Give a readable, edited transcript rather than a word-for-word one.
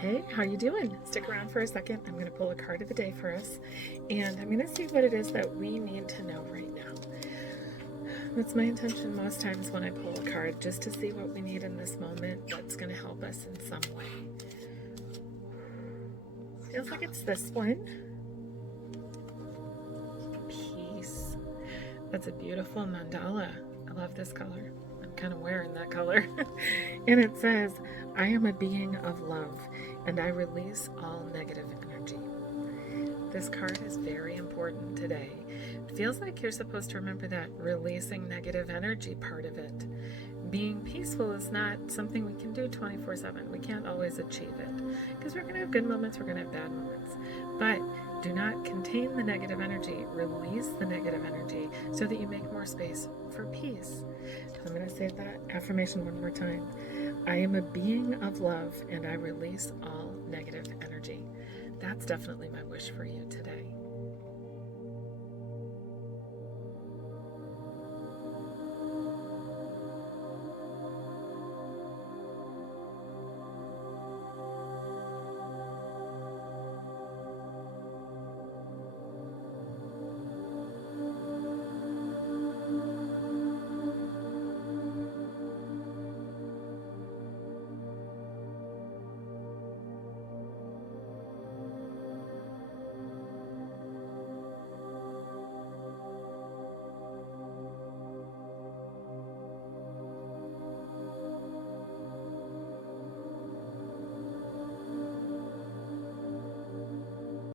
Hey, how you doing? Stick around for a second. I'm going to pull a card of the day for us, and I'm going to see what it is that we need to know right now. That's my intention most times when I pull a card, just to see what we need in this moment that's going to help us in some way. Feels like it's this one. Peace. That's a beautiful mandala. I love this color. I'm kind of wearing that color. And it says, I am a being of love, and I release all negative energy. This card is very important today. It feels like you're supposed to remember that releasing negative energy part of it. Being peaceful is not something we can do 24/7. We can't always achieve it because we're going to have good moments, we're going to have bad moments. But do not contain the negative energy. Release the negative energy so that you make more space for peace. I'm going to say that affirmation one more time. I am a being of love, and I release all negative energy. That's definitely my wish for you today.